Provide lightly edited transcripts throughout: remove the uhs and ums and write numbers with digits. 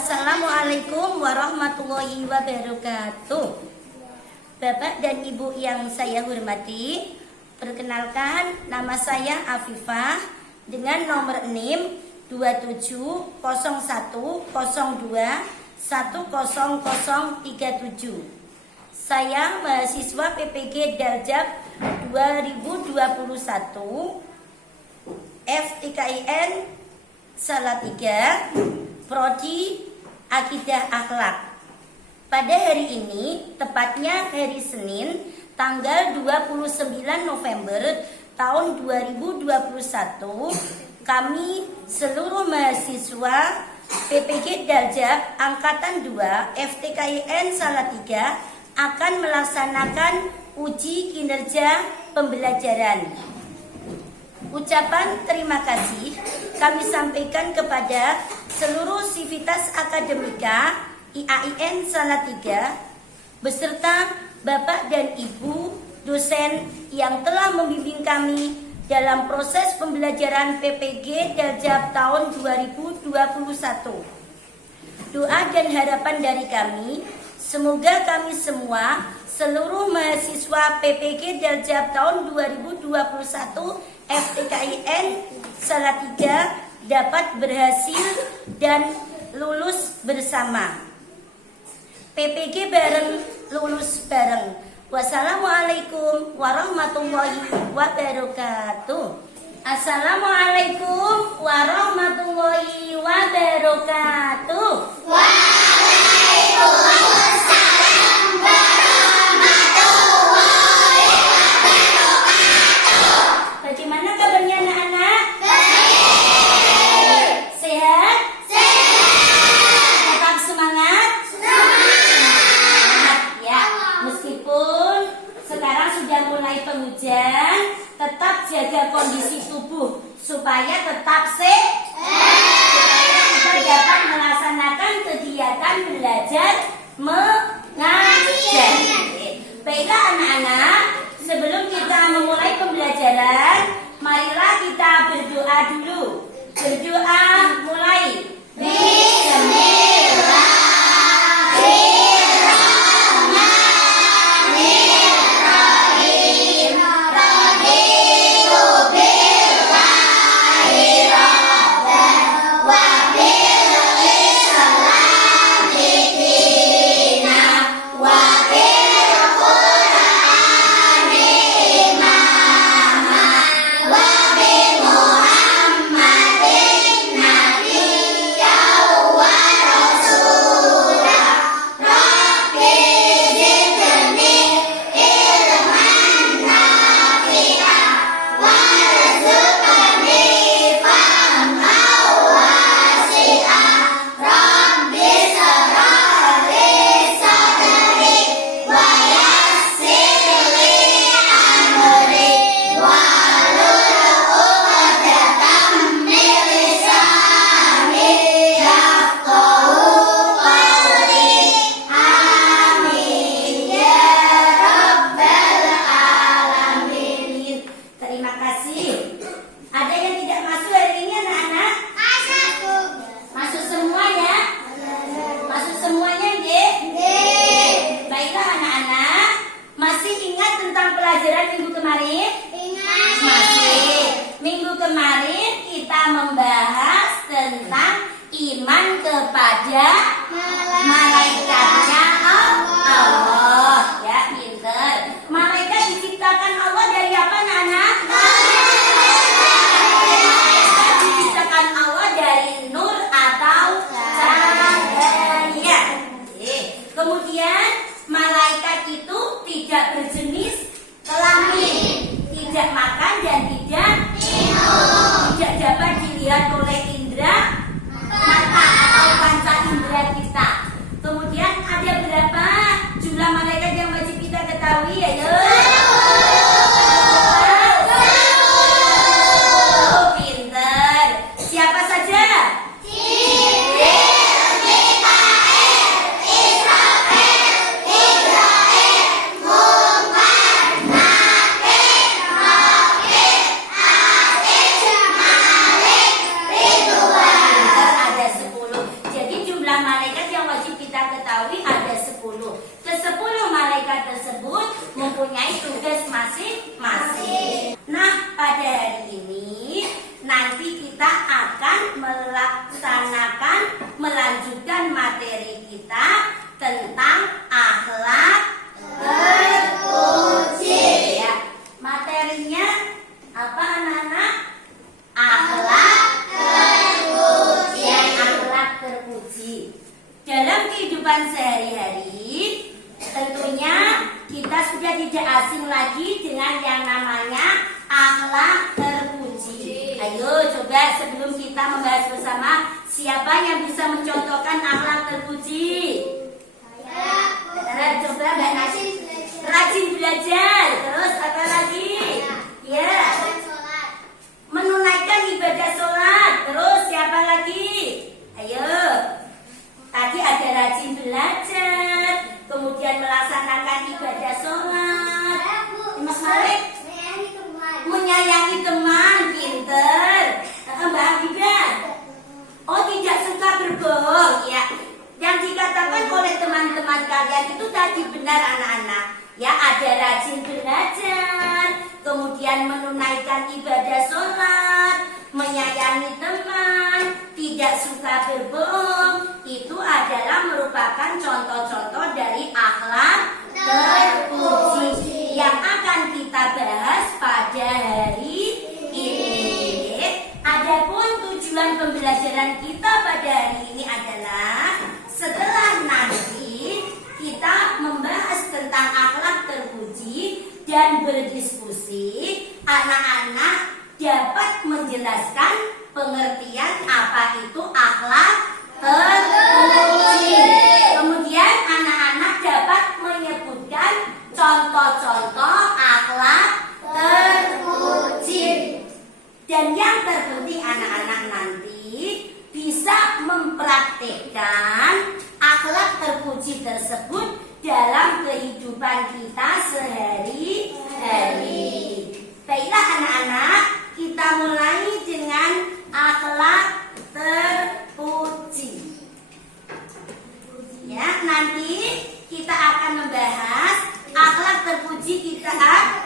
Assalamualaikum warahmatullahi wabarakatuh. Bapak dan Ibu yang saya hormati, perkenalkan nama saya Afifah dengan nomor NIM 2701021037. Saya mahasiswa PPG Daljab 2021 FTKIN Salatiga Prodi Akidah Akhlak. Pada hari ini, tepatnya hari Senin, tanggal 29 November tahun 2021, kami seluruh mahasiswa PPG Daljab Angkatan 2 FTKIN Salatiga akan melaksanakan uji kinerja pembelajaran. Ucapan terima kasih kami sampaikan kepada seluruh sivitas akademika IAIN Salatiga beserta Bapak dan Ibu dosen yang telah membimbing kami dalam proses pembelajaran PPG Daljab tahun 2021. Doa dan harapan dari kami, semoga kami semua seluruh mahasiswa PPG Daljab tahun 2021 FTKIN Salatiga dapat berhasil dan lulus bersama. PPG bareng, lulus bareng. Wassalamualaikum warahmatullahi wabarakatuh. Assalamualaikum warahmatullahi wabarakatuh. Waalaikumsalam warahmatullahi wabarakatuh. Bagaimana kabarnya anak-anak? Baik. Sehat? Sehat. Tetap semangat? Semangat. Ya, meskipun sekarang sudah mulai penghujan, tetap jaga kondisi tubuh supaya tetap sehat. Supaya kita dapat melaksanakan kegiatan belajar mengajar. Baiklah anak-anak, sebelum kita memulai pembelajaran, marilah kita berdoa dulu. Berdoa mulai. Bismillahirrahmanirrahim. Raditu billahi rabban wa bil islami dinan wa bil qur'ani imaman wa bi Muhammadin nabiyyan wa rasulah. Rabbi zidni ilman nafi'an warzuqni fahman wasi'an. Rabbi shrah li sadri wa yassir li amri wahlul 'uqdatam min lisani yafqahu qawli. Amin ya rabbal alamin. Terima kasih. Ada yang tidak masuk hari ini anak-anak? Masuk semua ya? Masuk semuanya nggih? Nggih. Baiklah anak-anak, masih ingat tentang pelajaran minggu kemarin? Ingat. Masih. Minggu kemarin kita membahas tentang iman kepada malaikatnya Allah. Ya, pinter. Malaikat diciptakan Allah dari apa anak-anak? Malaikat diciptakan Allah dari nur atau cahaya. Kemudian malaikat itu tidak berjenis kelamin, tidak makan dan tidak minum, tidak dapat dilihat oleh indera mata atau panca indera kita. Kemudian ada melaksanakan melanjutkan materi kita tentang akhlak terpuji. Ya, materinya apa anak-anak? Akhlak terpuji. Ya, akhlak terpuji. Dalam kehidupan sehari-hari, tentunya kita sudah tidak asing lagi dengan yang namanya akhlak terpuji. Ayo coba sebelum kita membahas bersama, siapa yang bisa mencontohkan akhlak terpuji? Coba Mbak Nasi. Rajin belajar. Terus apa lagi? Ya. Menunaikan ibadah sholat. Terus siapa lagi? Ayo. Tadi ada rajin belajar, kemudian melaksanakan ibadah sholat. Mas Malik? Menyayangi teman, pinter. Mbak Habibah? Oh, tidak suka berbohong, ya. Yang dikatakan oleh teman-teman kalian itu tadi benar anak-anak. Ya, ada rajin belajar, kemudian menunaikan ibadah sholat, menyayangi teman, tidak suka berbohong. Itu adalah merupakan contoh-contoh dari akhlak terpuji yang akan kita bahas pada hari ini. Adapun tujuan pembelajaran kita pada hari ini adalah setelah nanti kita membahas tentang akhlak terpuji dan berdiskusi, anak-anak dapat menjelaskan pengertian apa itu akhlak terpuji. Kemudian anak-anak dapat menyebutkan contoh-contoh akhlak terpuji. Dan yang terpenting anak-anak nanti bisa mempraktikkan akhlak terpuji tersebut dalam kehidupan kita sehari-hari. Baiklah anak-anak, kita mulai dengan akhlak terpuji. Ya, nanti kita akan membahas akhlak terpuji kita,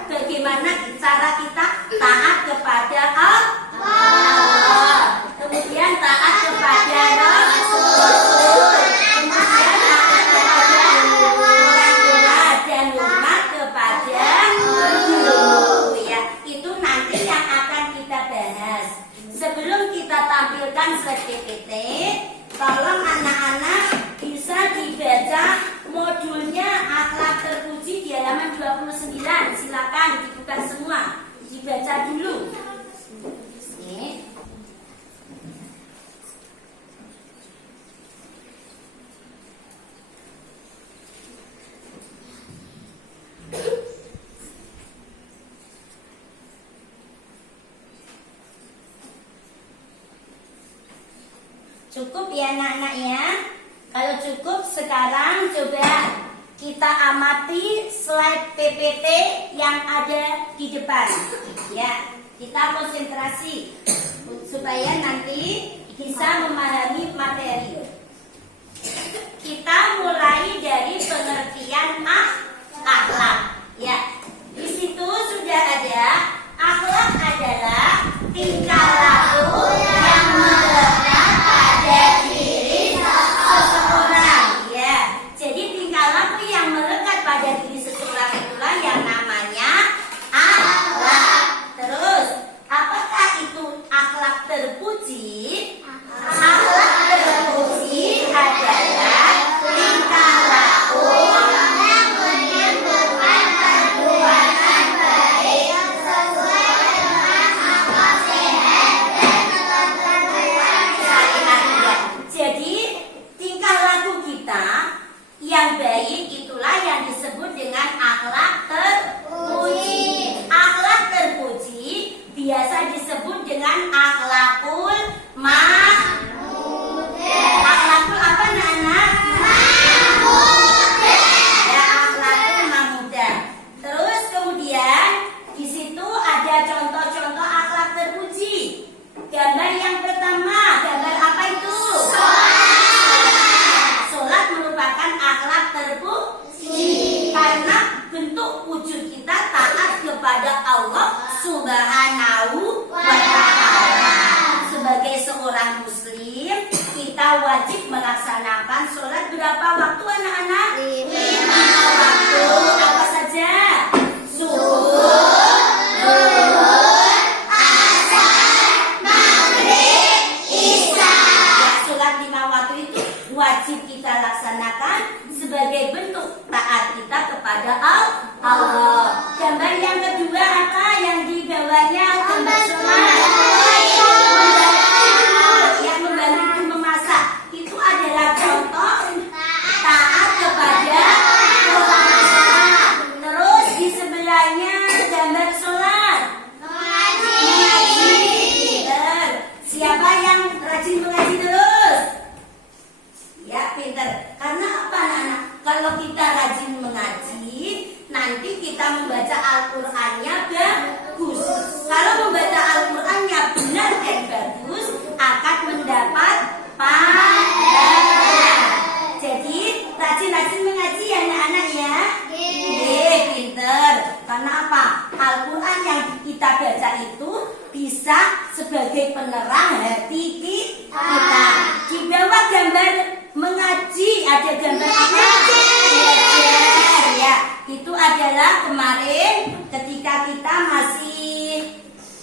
bagaimana cara kita taat kepada Allah, kemudian taat kepada Rasul, kemudian taat kepada orang tua dan hormat kepada guru. Ya, itu nanti yang akan kita bahas. Sebelum kita tampilkan slide PPT, tolong anak-anak bisa dibaca modulnya akhlak terpuji di halaman 29. Silakan dibuka semua, dibaca dulu. Ini. Cukup ya anak-anak ya. Kalau cukup, sekarang coba kita amati slide PPT yang ada di depan. Ya, kita konsentrasi supaya nanti bisa memahami materi. Kita mulai dari pengertian akhlak. Ya, di situ sudah ada akhlak adalah tingkah laku yang melekat pada diri seseorang. Ya, jadi tingkah laku yang melekat pada diri seseorang itulah yang namanya akhlak. Terus, apakah itu akhlak terpuji? Akhlak terpuji wajib melaksanakan sholat berapa waktu anak-anak? 5 waktu. Apa saja? Subuh, zuhur, asar, maghrib, isya. Ya, sholat 5 waktu itu wajib kita laksanakan sebagai bentuk taat kita kepada Allah. Gambar yang kedua apa yang di bawahnya? Gambar sholat. Yang membantu memasak itu adalah contoh taat kepada orang tua. Terus di sebelahnya gambar sholat. Mengaji. Pinter. Siapa yang rajin mengaji terus? Ya, pinter. Karena apa anak-anak? Kalau kita rajin mengaji, nanti kita membaca Al-Qur'annya bagus. Kalau membaca Al-Qur'annya benar dan bagus, akan mendapat pahala. Jadi, rajin-rajin mengaji ya anak-anak ya. Pinter. Karena apa? Al-Qur'an yang kita baca itu bisa sebagai penerang hati kita. Di bawah gambar mengaji ada gambar apa? Belajar ya. Itu adalah kemarin ketika kita masih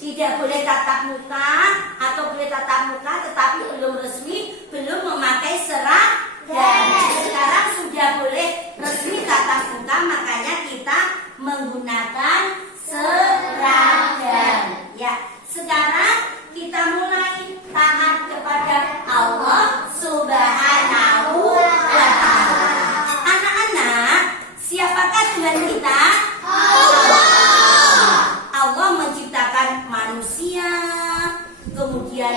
tidak boleh tatap muka atau boleh tatap muka tetapi belum resmi, belum memakai seragam. Sekarang sudah boleh resmi tatap muka, makanya kita menggunakan seragam. Ya, sekarang kita mulai taat kepada Allah Subhanahu wa Ta'ala. Anak-anak, siapakah Tuhan kita? Allah menciptakan manusia, kemudian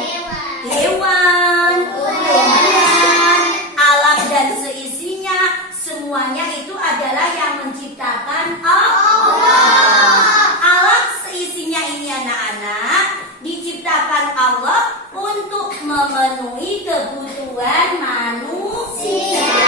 hewan, tumbuhan, alam dan seisinya, semuanya itu adalah yang menciptakan Allah. Alam seisinya ini anak-anak diciptakan Allah untuk memenuhi kebutuhan manusia.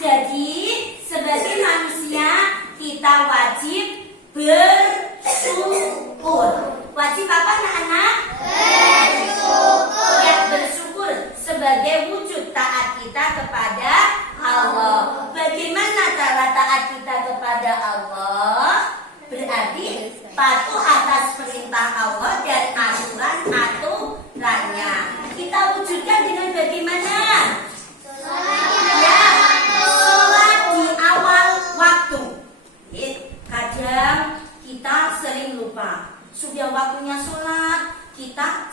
Jadi sebagai manusia kita wajib bersyukur. Wajib apa anak-anak? Bersyukur. Ya, bersyukur sebagai wujud taat kita kepada Allah. Bagaimana cara taat kita kepada Allah? Berarti patuh atas perintah Allah dan aturan-aturannya. Kita wujudkan dengan bagaimana? Ya, sholat di awal waktu. Kadang kita sering lupa. Sudah waktunya sholat, kita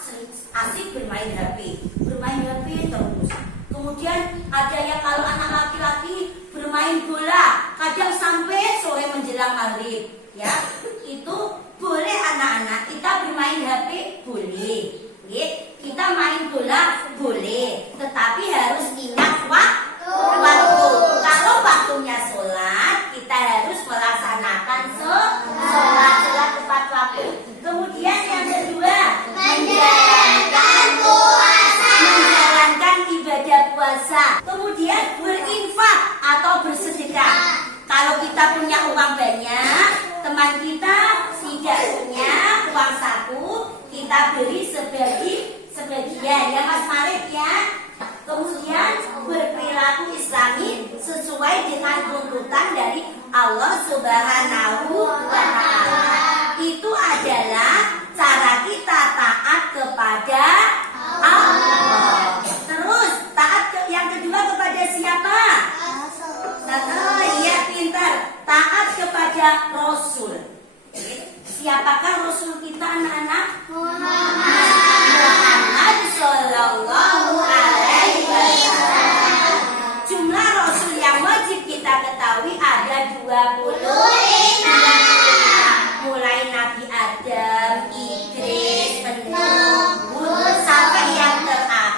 asik bermain HP terus. Kemudian ada yang kalau anak laki-laki bermain bola, kadang sampai sore menjelang maghrib. Ya, itu boleh anak-anak. Kita bermain HP boleh. Kita main bola boleh, tetapi harus ingat waktu. Kalau waktunya sholat, kita harus melaksanakan sholat tepat waktu. Kemudian yang kedua, menjalankan ibadah puasa. Kemudian berinfak atau bersedekah. Kalau kita punya uang banyak, teman kita tidak punya uang saku, kita beri sebagian ya Mas Marif ya. Kemudian berperilaku islami sesuai dengan tuntutan dari Allah Subhanahu wa Ta'ala. Itu adalah cara kita taat kepada Allah. Terus taat yang kedua kepada siapa? Iya, pintar. Taat kepada Rasul. Siapakah Rasul kita anak-anak? Muhammad Sallallahu Alaihi Wasallam. Jumlah Rasul yang wajib kita ketahui ada 25. Mulai Nabi Adam, Idris, Nuh, sampai yang terakhir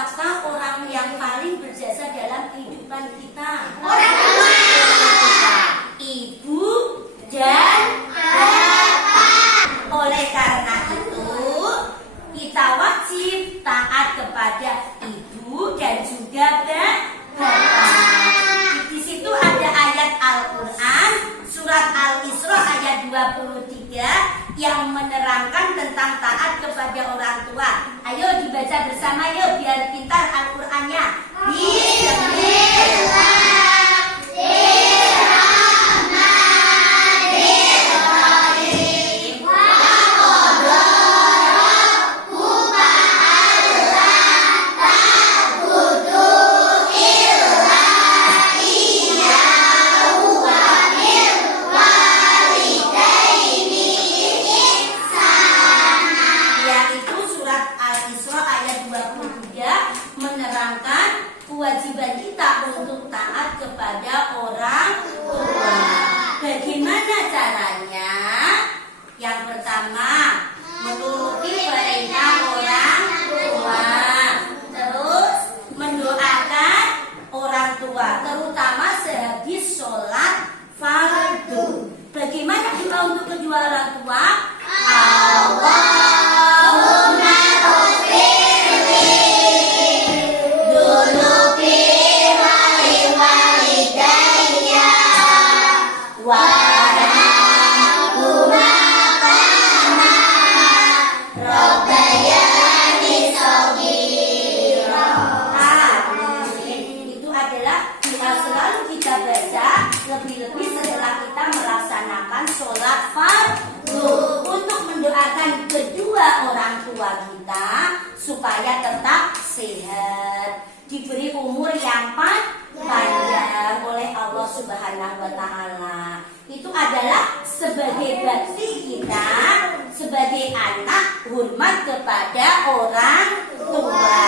siapakah orang yang paling berjasa dalam kehidupan kita? Orang tua. Ibu dan bapak. Oleh karena itu, kita wajib taat kepada ibu dan juga bapak. Di situ ada ayat Al-Quran, surat Al-Isra ayat 23 yang menerangkan tentang taat kepada orang tua. Ayo dibaca bersama yuk biar pintar Al-Qurannya. Yaitu surat Al-Isra ayat 23 menerangkan kewajiban kita untuk taat kepada orang tua. Bagaimana caranya? Yang pertama, menuruti perintah orang tua. Terus mendoakan orang tua, terutama sehabis sholat fardu. Bagaimana doa untuk kedua orang tua? Allahumma ghfirli dunubi wali walidayya warhamhuma kama rabbayani shaghira. Itu adalah doa selalu kita baca, lebih-lebih setelah kita melaksanakan sholat fardu, untuk mendoakan kedua orang tua kita supaya tetap sehat, diberi umur yang panjang oleh Allah Subhanahu wa Ta'ala. Itu adalah sebagai bakti kita sebagai anak, hormat kepada orang tua.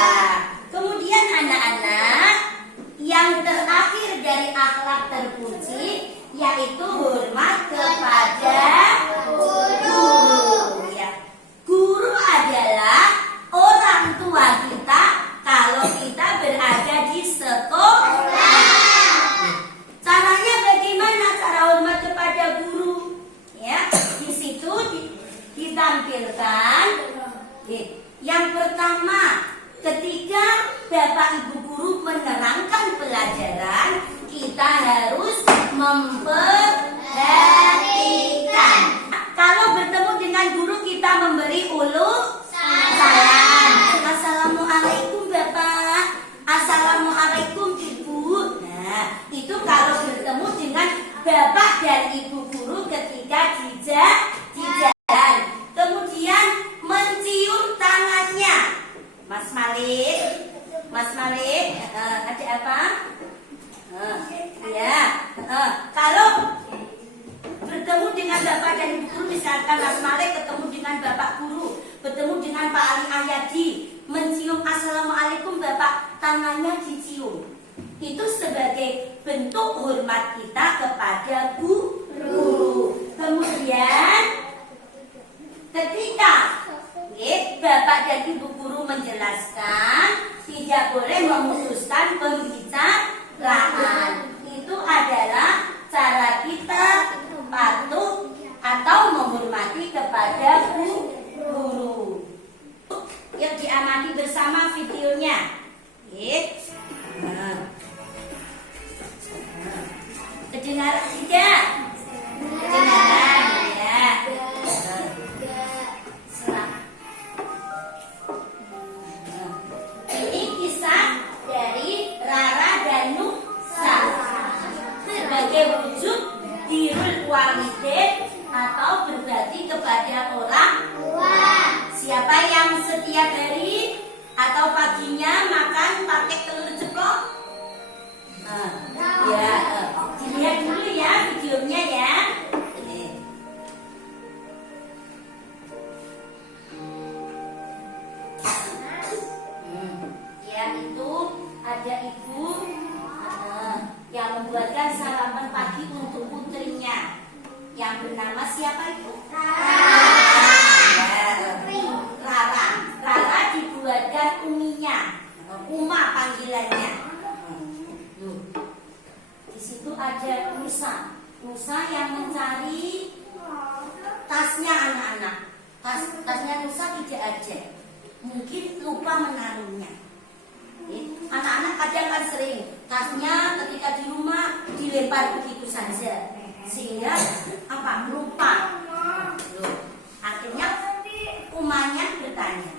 Kemudian anak-anak, yang terakhir dari akhlak terpuji yaitu hormat kepada guru. Ya. Guru adalah orang tua kita kalau kita berada di sekolah. Caranya bagaimana cara hormat kepada guru? Ya, di situ ditampilkan. Yang pertama, ketika Bapak Ibu guru menerangkan pelajaran, kita harus memperhatikan. Kalau bertemu dengan guru, kita memberi salam. Assalamualaikum Bapak, Assalamualaikum Ibu. Nah, itu kalau bertemu dengan Bapak dan Ibu guru ketika di jalan. Kemudian mencium tangannya. Mas Malik, ada apa? Kalau bertemu dengan Bapak dan Ibu guru, misalkan Mas Malik ketemu dengan Bapak guru, bertemu dengan Pak Ali Ahyadi, mencium Assalamualaikum Bapak, tangannya dicium. Itu sebagai bentuk hormat kita kepada guru. Kemudian ketika Bapak dan Ibu guru menjelaskan, tidak boleh memutuskan pembicaraan. Itu adalah cara kita patuh atau menghormati kepada guru. Yuk diamati bersama videonya. Kedengaran tidak? Kedengaran ya. Ini kisah dari Rara dan Nusa sebagai wujud diri Nusa yang mencari tasnya anak-anak. Tasnya Nusa tidak ada. Mungkin lupa menaruhnya. Anak-anak kadang kan sering tasnya ketika di rumah dilempar begitu saja, sehingga apa? Lupa. Loh, akhirnya umanya bertanya.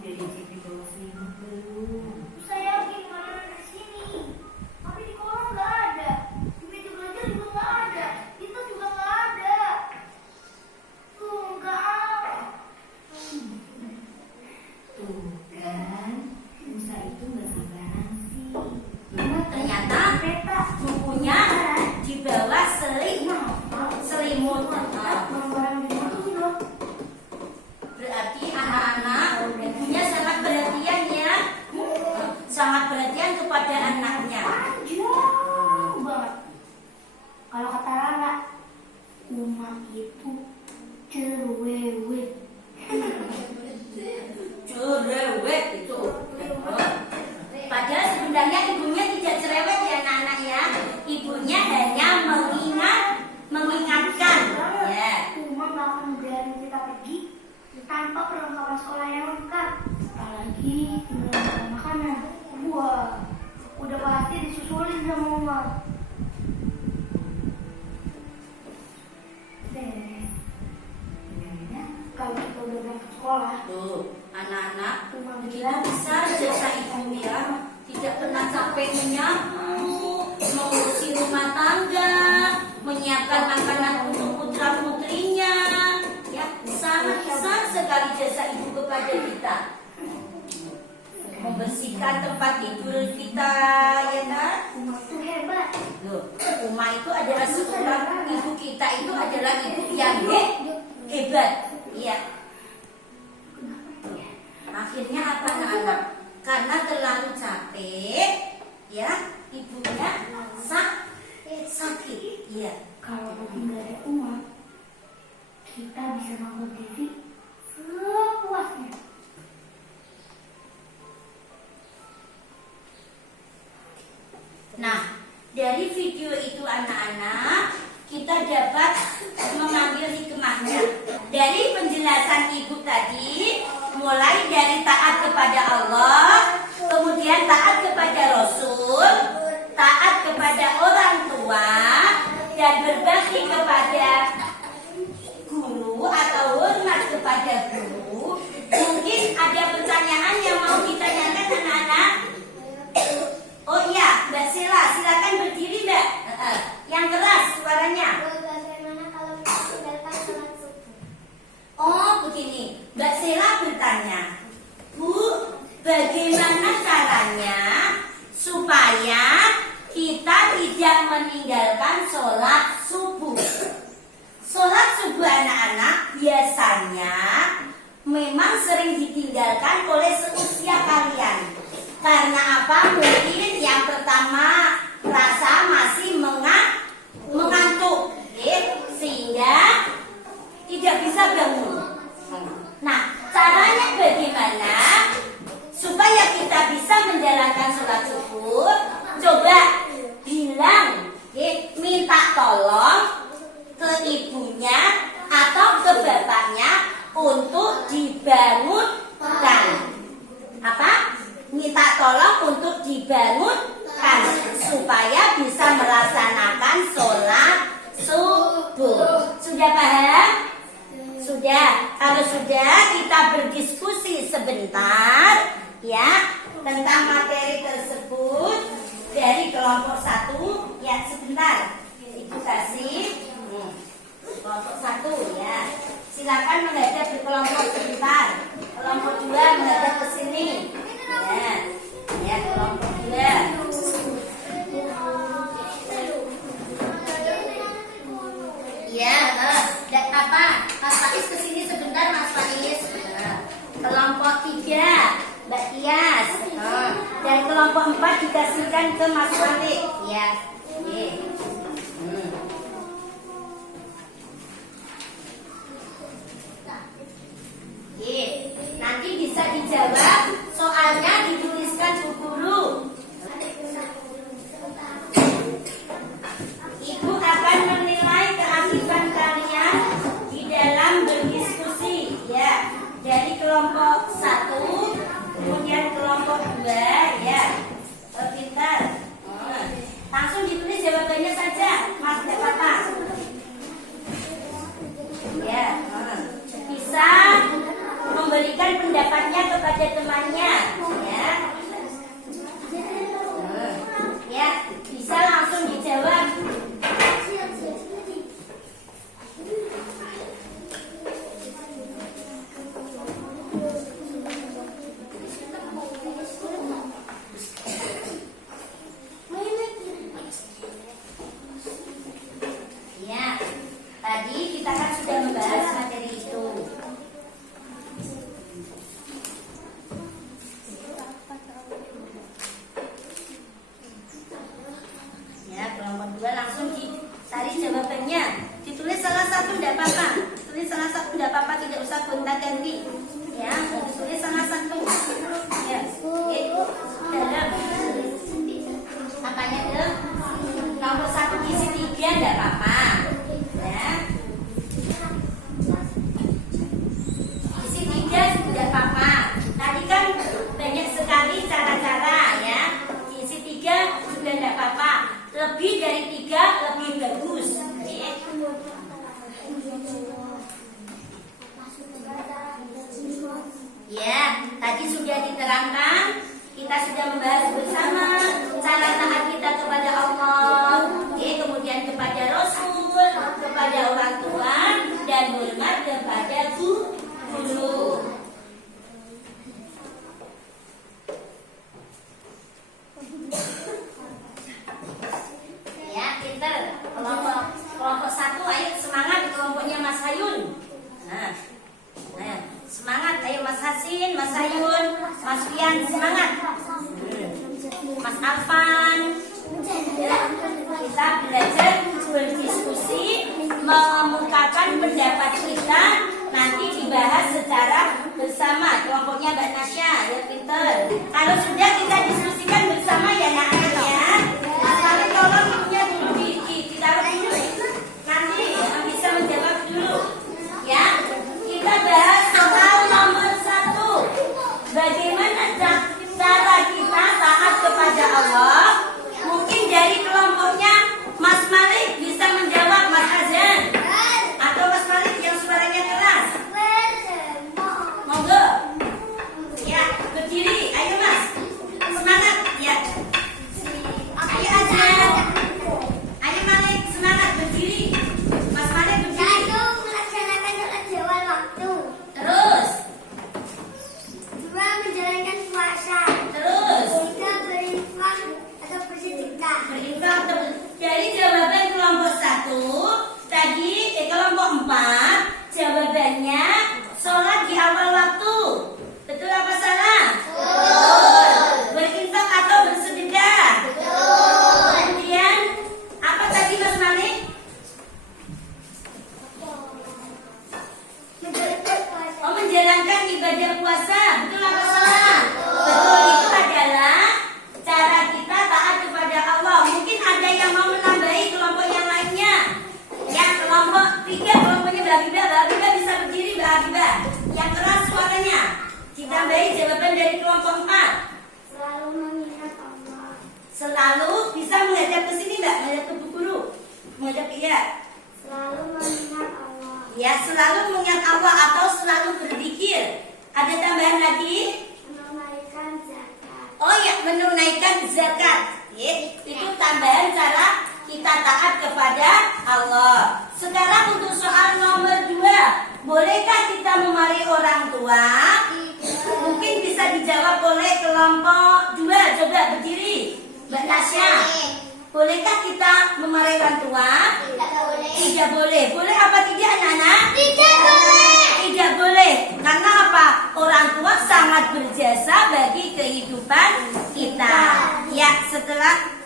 Udah di bawah sini belum? Saya gimana di sini? Tapi di kolam nggak ada, di meja belajar juga nggak ada, di tas juga nggak ada. Tuh nggak ada. Tuh kan, Nusa itu nggak sabaran sih. Ternyata bukunya di bawah selimut. Berarti anak-anak ibunya sangat perhatian ya, sangat perhatian kepada anaknya. Panjang banget. Kalau kata Rara, Uma itu cerewet. Cerewet itu. Padahal sebenarnya ibunya tidak cerewet ya anak-anak ya. Ibunya hanya mengingatkan. Ya. Uma nggak akan membiarkan kita pergi tanpa perlengkapan sekolah yang lengkap. Apalagi tinggal makan makanan. Wah, udah pasti disusulin sama Uma. Beres. Sebenarnya kalau kita udah berangkat sekolah, Tuh, anak-anak Uma begitu bilang, besar jasa ibu ya. Tidak pernah capek menyapu, mengurusi rumah tangga, menyiapkan makanan untuk putra-putrinya. Ya, sangat besar sekali jasa ibu kepada kita. Membersihkan tempat tidur kita, ya kan? Uma tuh hebat. Loh, Uma itu adalah seorang ibu kita itu adalah ibu yang hebat. Iya. Akhirnya apa anak-anak? Karena terlalu capek, ya ibunya sakit. Iya. Kalau tinggal ada Uma, kita bisa nonton TV sepuasnya. Nah, dari video itu anak-anak kita dapat mengambil hikmahnya. Dari penjelasan ibu tadi, mulai dari taat kepada Allah, kemudian taat kepada Rasul, taat kepada orang tua, dan berbakti kepada guru atau hormat kepada guru. Mungkin ada pertanyaan yang mau ditanyakan anak-anak. Oh iya, Mbak Sila, silakan berdiri Mbak. Yang keras suaranya. Bagaimana kalau kita tinggalkan sholat subuh? Oh begini, Mbak Sela bertanya, Bu, bagaimana caranya supaya kita tidak meninggalkan sholat subuh? Sholat subuh anak-anak biasanya memang sering ditinggalkan oleh seusia kalian. Karena apa? Mungkin yang pertama rasa masih mengantuk, sehingga tidak bisa bangun. Nah, caranya bagaimana supaya kita bisa menjalankan sholat subuh? Coba bilang, minta tolong ke ibunya atau ke bapaknya untuk dibangunkan. Apa? Minta tolong untuk dibangunkan supaya bisa melaksanakan sholat subuh. Sudah paham? Sudah. Kalau sudah, kita berdiskusi sebentar ya tentang materi tersebut dari kelompok 1. Ya, sebentar. Ibu kasih kelompok 1 ya. Silakan menghadap di kelompok sebentar. Kelompok 2 menghadap ke sini. Ya. Ya, kelompok 2. Ya, dan apa? Mas Faiz kesini sebentar, Mas Faiz. Kelompok 3, Mbak Tias. Dan kelompok 4 dikasihkan ke Mas Wali. Ya. Nanti bisa dijawab, soalnya dituliskan Bu Guru. Ibu akan menilai kelompok 1, kemudian kelompok 2, ya. Pintar. Langsung ditulis jawabannya saja, Mas, tidak apa-apa. Ya, bisa memberikan pendapatnya kepada temannya, ya. Ya, bisa langsung dijawab. Ya, tadi kita kan sudah membahas materi itu. Ya, kelompok 2 langsung dicari jawabannya. Ditulis salah satu tidak apa-apa. Tulis salah satu tidak apa-apa, tidak usah gonta-ganti. Ya, tulis salah satu. Ya, dalam apanya tuh? Nomor 1 isi 3 tidak apa-apa. Ya. Isi 3 tidak apa-apa. Tadi kan banyak sekali cara-cara, ya. Isi 3 sudah tidak apa-apa. Lebih dari 3 lebih bagus. Ya. Ya, tadi sudah diterangkan. Kita sudah membahas bersama cara taat kita kepada Allah, kemudian kepada Rasul, kepada orang tua, dan hormat kepada guru. Ya, pinter. Kelompok 1, ayo semangat kelompoknya Mas Hayun. Nah, semangat, ayo Mas Hasin, Mas Hayun, Mas Fian, semangat. Mas Alfan, ya, kita belajar berdiskusi, mengemukakan pendapat kita, nanti dibahas secara bersama. Kelompoknya Mbak Nasya, ya pinter. Kalau sudah kita diskusikan bersama ya nak-nak ya. Tapi tolong ibunya dulu ditaruh dulu. Nanti yang bisa menjawab dulu. Ya, kita bahas soal nomor 1. Bagaimana cara kita taat kepada Allah? Mungkin dari kelompoknya Mas Malik bisa menjawab, Mas Azan. Atau Mas Malik yang suaranya keras. Monggo. Ya, berdiri. Ayo Mas. Semangat ya. Ayo Azan. Ayo Malik, semangat berdiri. Mas Malik berdiri. Melaksanakan sholat di awal waktu. Terus. 2. Menjalankan puasa. Terus. 3. Berinfak atau bersedekah. Berinfak dari jawaban kelompok 1 tadi, kelompok 4 jawabannya sholat di awal waktu. Betul apa salah? Betul. Berinfak atau bersedekah? Betul. Kemudian apa tadi Mas Malik? Oh, menjalankan ibadah puasa. Betul apa salah? Betul. Itu adalah cara kita taat kepada Allah. Mungkin ada yang mau menambahi kelompok yang lainnya. Ya, kelompok 3 kelompoknya Mbak Habibah bisa berdiri Mbak Habibah. Yang keras suaranya. Ditambahi jawaban dari kelompok 4. Selalu mengingat Allah. Selalu bisa menghadap ke sini Mbak, menghadap ke Bu Guru. Menghadap iya. Selalu mengingat Allah. Ya, selalu mengingat Allah atau selalu berzikir. Ada tambahan lagi? Menunaikan zakat. Oh ya, menunaikan zakat. Ya, itu tambahan cara kita taat kepada Allah. Sekarang untuk soal nomor 2, bolehkah kita memarahi orang tua? Mungkin bisa dijawab oleh kelompok 2. Coba berdiri, Mbak Nasya. Bolehkah kita memarahi orang tua? Tidak boleh. Tidak boleh. Boleh apa tidak, anak-anak? Tidak boleh. Tidak boleh. Karena apa? Orang tua sangat berjasa bagi kehidupan kita. Ya, setelah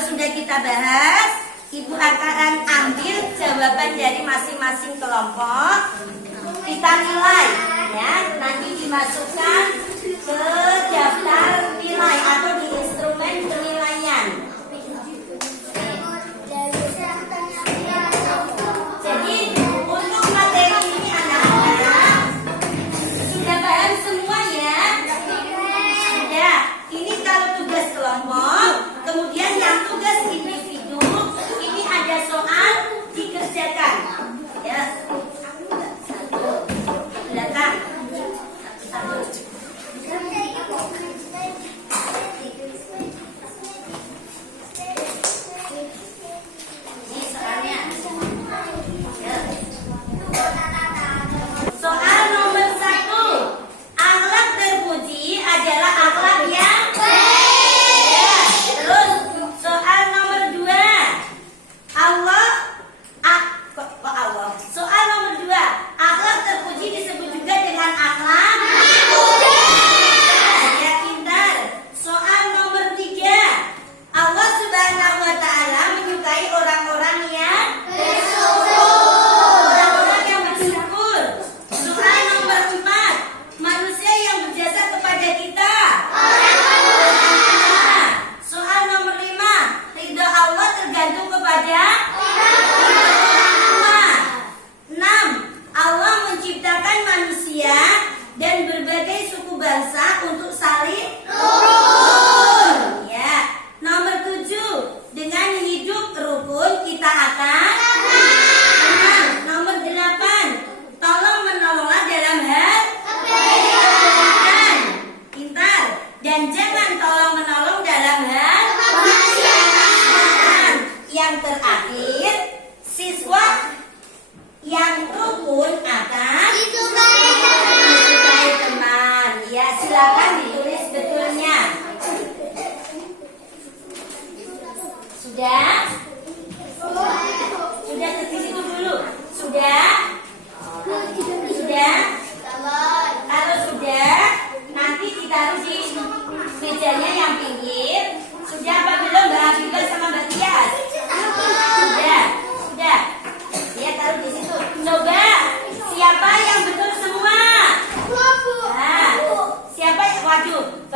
sudah kita bahas, Ibu akan ambil jawaban dari masing-masing kelompok. Kita nilai, ya. Nanti dimasukkan ke daftar nilai atau di instrumen penilaian. Jadi untuk materi ini anak-anak sudah paham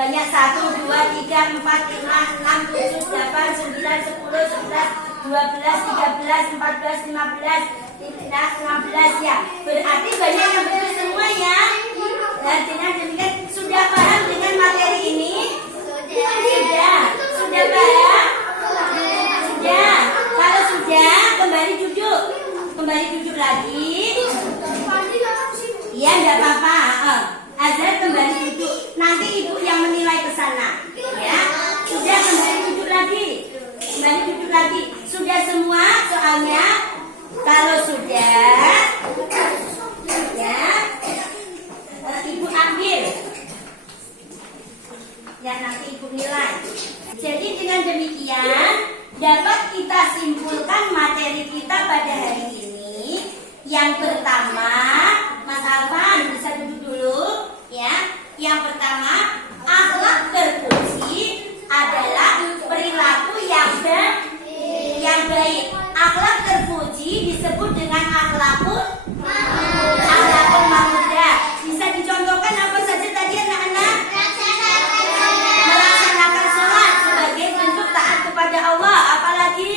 Banyak 1, 2, 3, 4, 5, 6, 7, 8, 9, 10, 11, 12, 13, 14, 15, 16 ya. Berarti banyak yang betul semua ya. Dan dengan demikian sudah paham dengan materi ini? Sudah. Sudah paham? Sudah. Kalau sudah, kembali duduk. Kembali duduk lagi. Iya, enggak apa-apa. Azhar kembali duduk. Nanti ibu yang menilai ke sana. Ya. Sudah, kembali duduk lagi. Kembali duduk lagi. Sudah semua soalnya? Kalau sudah, ya, ibu ambil. Ya, nanti ibu nilai. Jadi dengan demikian dapat kita simpulkan materi kita pada hari ini. Yang pertama, Mas Alvan bisa duduk dulu, ya. Yang pertama, akhlak terpuji adalah perilaku yang baik. Akhlak terpuji disebut dengan akhlakul mahmudah. Bisa dicontohkan apa saja tadi anak-anak? Melaksanakan sholat sebagai bentuk taat kepada Allah. Apalagi?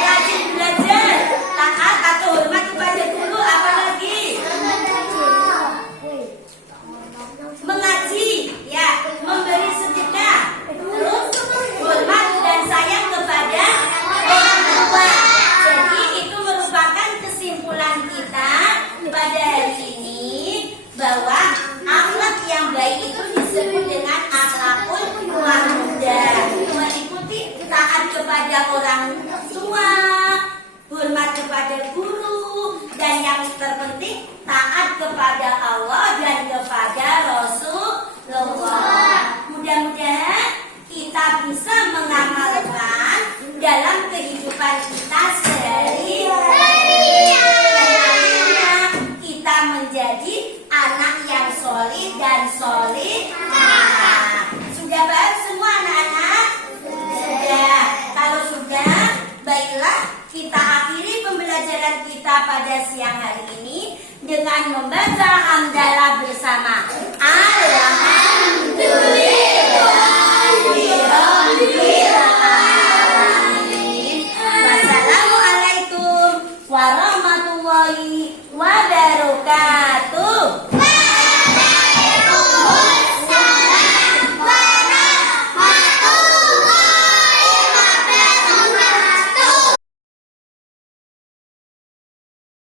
Rajin belajar, taat atau hormat kepada guru. Apalagi? Mengaji, ya, memberi sedekah, terus hormat dan sayang kepada orang tua. Jadi itu merupakan kesimpulan kita pada hari ini bahwa akhlak yang baik itu disebut dengan akhlakul mahmudah. Meliputi taat kepada orang tua, hormat kepada guru, dan yang terpenting taat kepada Allah dan kepada Rasulullah. Mudah-mudahan kita bisa mengamalkan dalam kehidupan kita sehari-hari. Dan akhirnya kita menjadi anak yang solid dan solihah. Sudah paham semua anak-anak? Sudah. Kalau sudah, baiklah kita akhiri pembelajaran kita pada siang hari ini dengan membaca hamdalah bersama. Alhamdulillah.